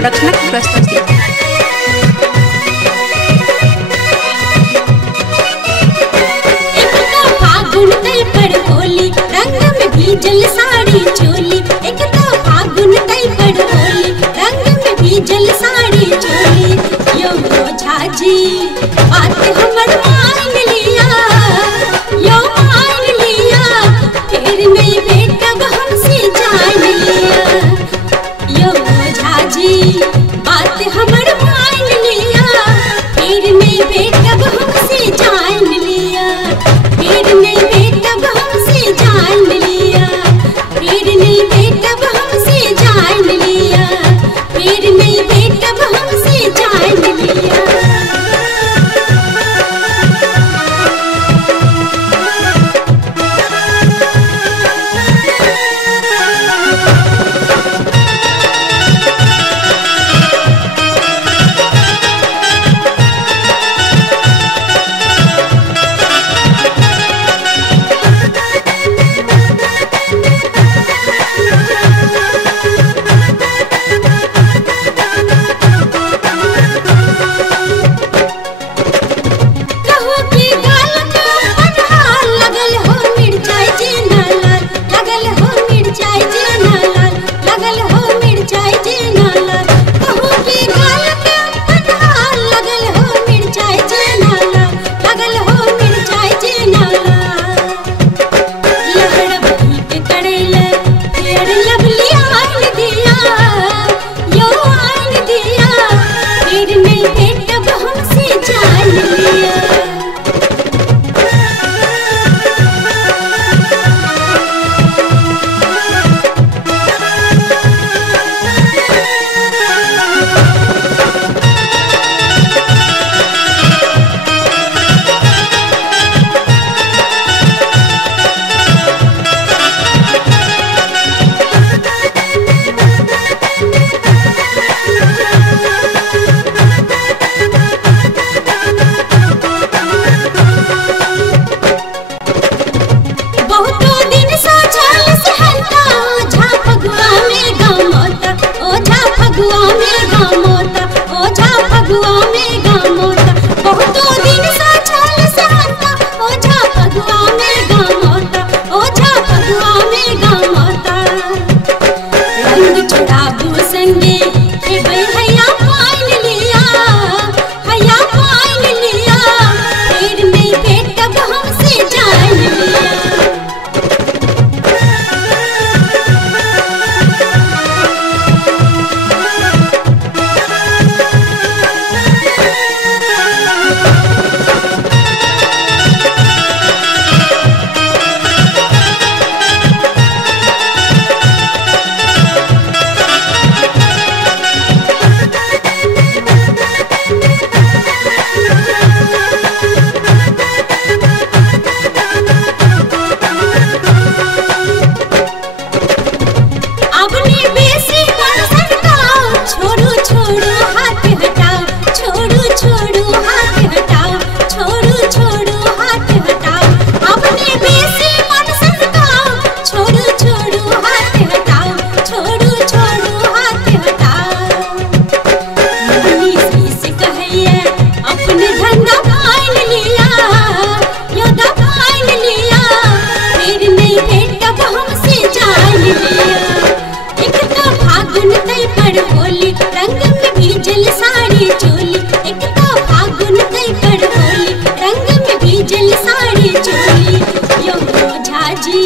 Production प्रस्तुति। फागुन तई पर होली रंग में भीजल साड़ी चोली, एक तो फागुन तई पर होली रंग में भीजल साड़ी चोली। यो झाजी बात हमर मान लिया, यो मान लिया, फिर नहीं बेटब हमसे जान लिया। यो झाजी बात हमर मान लिया, फिर नहीं बेटब हमसे जान लिया, फिर नहीं बेटब हमसे जान लिया, फिर नहीं बेटब हमसे जान लिया, फिर नहीं बेटब हमसे जान लिया। रंग में भीजल साड़ी चोली, एक तो फागुन तई पर होली रंग में भीजल साड़ी चोली। यो झाजी